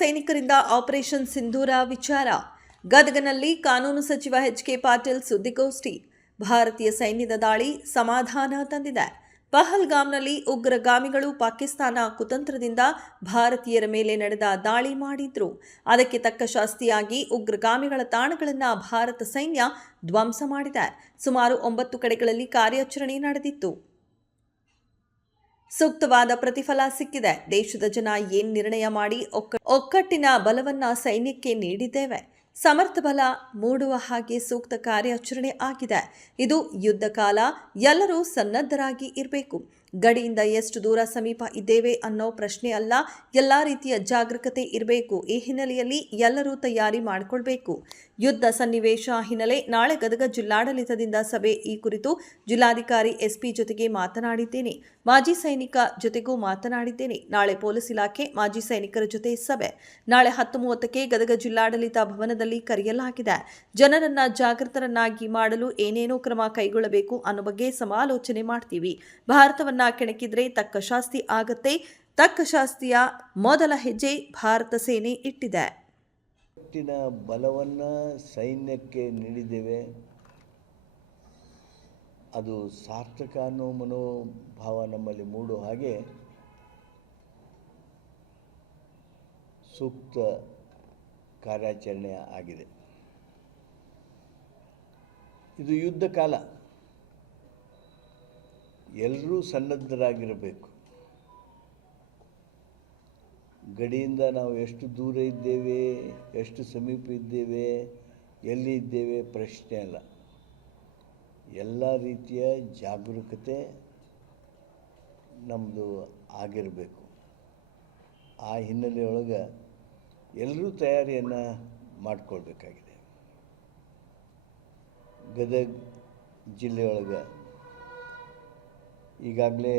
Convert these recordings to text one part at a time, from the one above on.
ಸೈನಿಕರಿಂದ operation ಸಿಂಧೂರ ವಿಚಾರ. ಗದಗನಲ್ಲಿ ಕಾನೂನು ಸಚಿವ ಎಚ್.ಕೆ. ಪಾಟೀಲ್ ಸುದ್ದಿಗೋಷ್ಠಿ. ಭಾರತೀಯ ಸೈನ್ಯದ ದಾಳಿ ಸಮಾಧಾನ ತಂದಿದೆ. ಪಹಲ್ಗಾಮ್ನಲ್ಲಿ ಉಗ್ರಗಾಮಿಗಳು ಪಾಕಿಸ್ತಾನ ಕುತಂತ್ರದಿಂದ ಭಾರತೀಯರ ಮೇಲೆ ನಡೆದ ದಾಳಿ ಮಾಡಿದ್ರು. ಅದಕ್ಕೆ ತಕ್ಕ ಶಾಸ್ತಿಯಾಗಿ ಉಗ್ರಗಾಮಿಗಳ ತಾಣಗಳನ್ನು ಭಾರತ ಸೈನ್ಯ ಧ್ವಂಸ ಮಾಡಿದೆ. ಸುಮಾರು 9 ಕಡೆಗಳಲ್ಲಿ ಕಾರ್ಯಾಚರಣೆ ನಡೆದಿತ್ತು. ಸೂಕ್ತವಾದ ಪ್ರತಿಫಲ ಸಿಕ್ಕಿದೆ. ದೇಶದ ಜನ ಏನ್ ನಿರ್ಣಯ ಮಾಡಿ ಒಕ್ಕಟ್ಟಿನ ಬಲವನ್ನ ಸೈನ್ಯಕ್ಕೆ ನೀಡಿದ್ದೇವೆ. ಸಮರ್ಥ ಬಲ ಮೂಡುವ ಹಾಗೆ ಸೂಕ್ತ ಕಾರ್ಯಾಚರಣೆ ಆಗಿದೆ. ಇದು ಯುದ್ಧ ಕಾಲ. ಎಲ್ಲರೂ ಸನ್ನದ್ಧರಾಗಿ ಇರಬೇಕು. ಗಡಿಯಿಂದ ಎಷ್ಟು ದೂರ ಸಮೀಪ ಇದ್ದೇವೆ ಅನ್ನೋ ಪ್ರಶ್ನೆ ಅಲ್ಲ. ಎಲ್ಲ ರೀತಿಯ ಜಾಗರೂಕತೆ ಇರಬೇಕು. ಈ ಹಿನ್ನೆಲೆಯಲ್ಲಿ ಎಲ್ಲರೂ ತಯಾರಿ ಮಾಡಿಕೊಳ್ಬೇಕು. ಯುದ್ಧ ಸನ್ನಿವೇಶ ಹಿನ್ನೆಲೆ ನಾಳೆ ಗದಗ ಜಿಲ್ಲಾಡಳಿತದಿಂದ ಸಭೆ. ಈ ಕುರಿತು ಜಿಲ್ಲಾಧಿಕಾರಿ ಎಸ್ಪಿ ಜೊತೆಗೆ ಮಾತನಾಡಿದ್ದೇನೆ. ಮಾಜಿ ಸೈನಿಕ ಜೊತೆಗೂ ಮಾತನಾಡಿದ್ದೇನೆ. ನಾಳೆ ಪೊಲೀಸ್ ಇಲಾಖೆ ಮಾಜಿ ಸೈನಿಕರ ಜೊತೆ ಸಭೆ. ನಾಳೆ 10:30ಕ್ಕೆ ಗದಗ ಜಿಲ್ಲಾಡಳಿತ ಭವನದಲ್ಲಿ ಕರೆಯಲಾಗಿದೆ. ಜನರನ್ನ ಜಾಗೃತರನ್ನಾಗಿ ಮಾಡಲು ಏನೇನೋ ಕ್ರಮ ಕೈಗೊಳ್ಳಬೇಕು ಅನ್ನೋ ಬಗ್ಗೆ ಸಮಾಲೋಚನೆ ಮಾಡ್ತೀವಿ. ಭಾರತವನ್ನ ಕೆಣಕಿದ್ರೆ ತಕ್ಕ ಶಾಸ್ತಿ ಆಗತ್ತೆ. ತಕ್ಕ ಶಾಸ್ತಿಯ ಮೊದಲ ಹೆಜ್ಜೆ ಭಾರತ ಸೇನೆ ಇಟ್ಟಿದೆ. ಬಲವನ್ನು ಸೈನ್ಯಕ್ಕೆ ನೀಡಿದ್ದೇವೆ. ಅದು ಸಾರ್ಥಕ ಅನ್ನೋ ಮನೋಭಾವ ನಮ್ಮಲ್ಲಿ ಮೂಡುವ ಹಾಗೆ ಸೂಕ್ತ ಕಾರ್ಯಾಚರಣೆ ಆಗಿದೆ. ಇದು ಯುದ್ಧ ಕಾಲ. ಎಲ್ಲರೂ ಸನ್ನದ್ಧರಾಗಿರಬೇಕು. ಗಡಿಯಿಂದ ನಾವು ಎಷ್ಟು ದೂರ ಇದ್ದೇವೆ, ಎಷ್ಟು ಸಮೀಪ ಇದ್ದೇವೆ, ಎಲ್ಲಿ ಇದ್ದೇವೆ ಪ್ರಶ್ನೆ ಅಲ್ಲ. ಎಲ್ಲ ರೀತಿಯ ಜಾಗರೂಕತೆ ನಮ್ಮದು ಆಗಿರಬೇಕು. ಆ ಹಿನ್ನೆಲೆಯೊಳಗೆ ಎಲ್ಲರೂ ತಯಾರಿಯನ್ನು ಮಾಡಿಕೊಳ್ಬೇಕಾಗಿದೆ. ಗದಗ ಜಿಲ್ಲೆಯೊಳಗೆ ಈಗಾಗಲೇ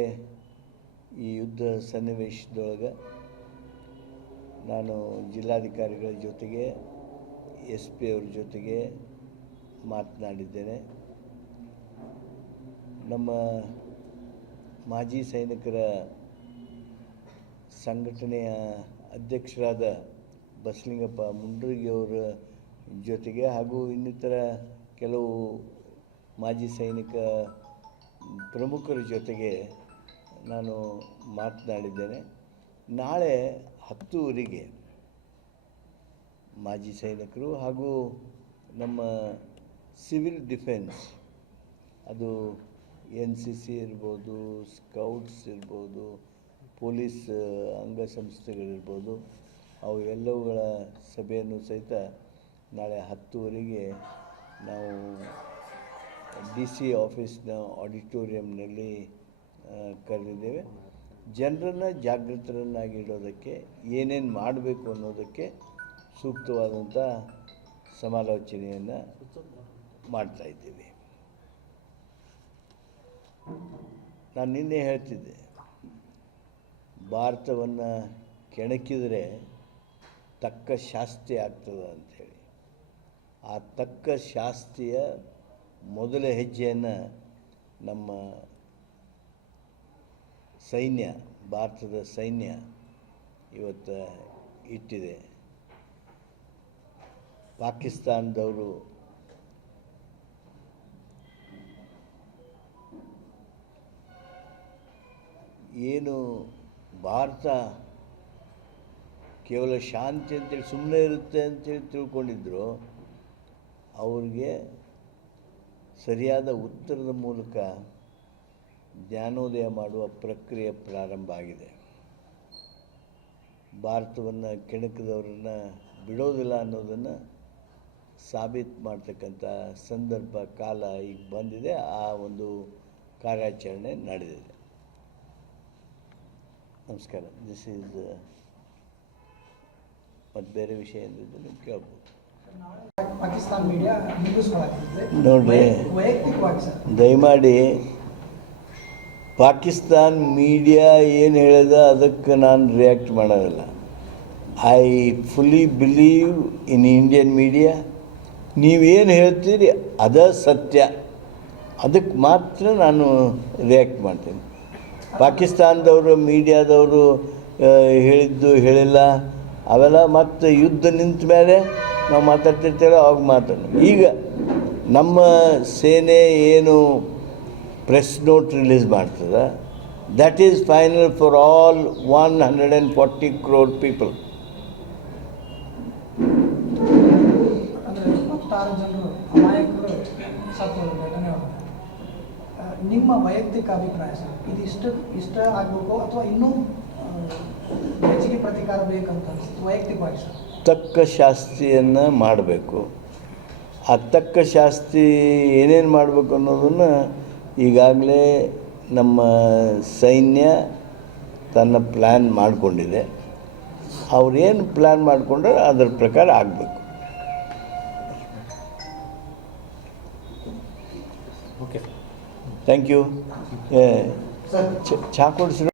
ಈ ಯುದ್ಧ ಸನ್ನಿವೇಶದೊಳಗೆ ನಾನು ಜಿಲ್ಲಾಧಿಕಾರಿಗಳ ಜೊತೆಗೆ SP ಅವ್ರ ಜೊತೆಗೆ ಮಾತನಾಡಿದ್ದೇನೆ. ನಮ್ಮ ಮಾಜಿ ಸೈನಿಕರ ಸಂಘಟನೆಯ ಅಧ್ಯಕ್ಷರಾದ ಬಸಲಿಂಗಪ್ಪ ಮುಂಡ್ರಿಗಿಯವರ ಜೊತೆಗೆ ಹಾಗೂ ಇನ್ನಿತರ ಕೆಲವು ಮಾಜಿ ಸೈನಿಕ ಪ್ರಮುಖರ ಜೊತೆಗೆ ನಾನು ಮಾತನಾಡಿದ್ದೇನೆ. ನಾಳೆ 10:00ಗೆ ಮಾಜಿ ಸೈನಿಕರು ಹಾಗೂ ನಮ್ಮ ಸಿವಿಲ್ ಡಿಫೆನ್ಸ್, ಅದು NCC ಇರ್ಬೋದು, ಸ್ಕೌಟ್ಸ್ ಇರ್ಬೋದು, ಪೊಲೀಸ್ ಅಂಗಸಂಸ್ಥೆಗಳಿರ್ಬೋದು, ಅವು ಎಲ್ಲವುಗಳ ಸಭೆಯನ್ನು ಸಹಿತ ನಾಳೆ 10:00ಗೆ ನಾವು DC ಆಫೀಸ್ನ ಆಡಿಟೋರಿಯಂನಲ್ಲಿ ಕರೆದಿದ್ದೇವೆ. ಜನರನ್ನು ಜಾಗೃತರನ್ನಾಗಿ ಇಡೋದಕ್ಕೆ ಏನೇನು ಮಾಡಬೇಕು ಅನ್ನೋದಕ್ಕೆ ಸೂಕ್ತವಾದಂಥ ಸಮಾಲೋಚನೆಯನ್ನು ಮಾಡ್ತಾಯಿದ್ದೀವಿ. ನಾನು ನಿನ್ನೆ ಹೇಳ್ತಿದ್ದೆ, ಭಾರತವನ್ನು ಕೆಣಕಿದರೆ ತಕ್ಕ ಶಾಸ್ತಿ ಆಗ್ತದೆ ಅಂಥೇಳಿ. ಆ ತಕ್ಕ ಶಾಸ್ತಿಯ ಮೊದಲ ಹೆಜ್ಜೆಯನ್ನು ನಮ್ಮ ಸೈನ್ಯ, ಭಾರತದ ಸೈನ್ಯ ಇವತ್ತು ಇಟ್ಟಿದೆ. ಪಾಕಿಸ್ತಾನದವರು ಏನು ಭಾರತ ಕೇವಲ ಶಾಂತಿ ಅಂತೇಳಿ ಸುಮ್ಮನೆ ಇರುತ್ತೆ ಅಂತೇಳಿ ತಿಳ್ಕೊಂಡಿದ್ರು, ಅವ್ರಿಗೆ ಸರಿಯಾದ ಉತ್ತರದ ಮೂಲಕ ಜ್ಞಾನೋದಯ ಮಾಡುವ ಪ್ರಕ್ರಿಯೆ ಪ್ರಾರಂಭ ಆಗಿದೆ. ಭಾರತವನ್ನು ಕೆಣಕಿದವರನ್ನು ಬಿಡೋದಿಲ್ಲ ಅನ್ನೋದನ್ನು ಸಾಬೀತು ಮಾಡ್ತಕ್ಕಂಥ ಸಂದರ್ಭ, ಕಾಲ ಈಗ ಬಂದಿದೆ. ಆ ಒಂದು ಕಾರ್ಯಾಚರಣೆ ನಡೆದಿದೆ. ನಮಸ್ಕಾರ. ದಿಸ್ ಈಸ್ ಮತ್ತು ಬೇರೆ ವಿಷಯ ಏನಿದೆ ನೀವು ಕೇಳ್ಬೋದು. ನೋಡ್ರಿ, ದಯಮಾಡಿ ಪಾಕಿಸ್ತಾನ್ ಮೀಡಿಯಾ ಏನು ಹೇಳಿದ ಅದಕ್ಕೆ ನಾನು ರಿಯಾಕ್ಟ್ ಮಾಡೋದಿಲ್ಲ. I fully believe in Indian media. ನೀವೇನು ಹೇಳ್ತೀರಿ ಅದ ಸತ್ಯ, ಅದಕ್ಕೆ ಮಾತ್ರ ನಾನು ರಿಯಾಕ್ಟ್ ಮಾಡ್ತೀನಿ. ಪಾಕಿಸ್ತಾನದವರು ಮೀಡಿಯಾದವರು ಹೇಳಿದ್ದು ಹೇಳಿಲ್ಲ ಅವೆಲ್ಲ ಮತ್ತು ಯುದ್ಧ ನಿಂತ ಮೇಲೆ ನಾವು ಮಾತಾಡ್ತಿರ್ತೇವೆ ಅವಾಗ ಮಾತಾಡೋಣ. ಈಗ ನಮ್ಮ ಸೇನೆ ಏನು ಪ್ರೆಸ್ ನೋಟ್ ರಿಲೀಸ್ ಮಾಡ್ತದೆ, that is final for all 140 crore people. ಅಂದರೆ 26 ಜನರು ಅಮಾಯಕರು ಸತ್ತು ಘಟನೆ ಆಗಿದೆ. ನಿಮ್ಮ ವೈಯಕ್ತಿಕ ಅಭಿಪ್ರಾಯ ಸರ್, ಇದು ಇಷ್ಟ ಆಗಬೇಕು ಅಥವಾ ಇನ್ನೂ ಹೆಚ್ಚಿಗೆ ಪ್ರತಿಕಾರ ಬೇಕಂತ ಅನಿಸುತ್ತೆ ವೈಯಕ್ತಿಕವಾಗಿ ಸರ್? ತಕ್ಕ ಶಾಸ್ತಿಯನ್ನು ಮಾಡಬೇಕು. ಆ ತಕ್ಕ ಶಾಸ್ತಿ ಏನೇನು ಮಾಡಬೇಕು ಅನ್ನೋದನ್ನು ಈಗಾಗಲೇ ನಮ್ಮ ಸೈನ್ಯ ತನ್ನ ಪ್ಲ್ಯಾನ್ ಮಾಡಿಕೊಂಡಿದೆ. ಅವ್ರೇನು ಪ್ಲ್ಯಾನ್ ಮಾಡಿಕೊಂಡ್ರೆ ಅದರ ಪ್ರಕಾರ ಆಗಬೇಕು. Thank you. ಚಾ ಕೊಡಿಸ್ರಿ.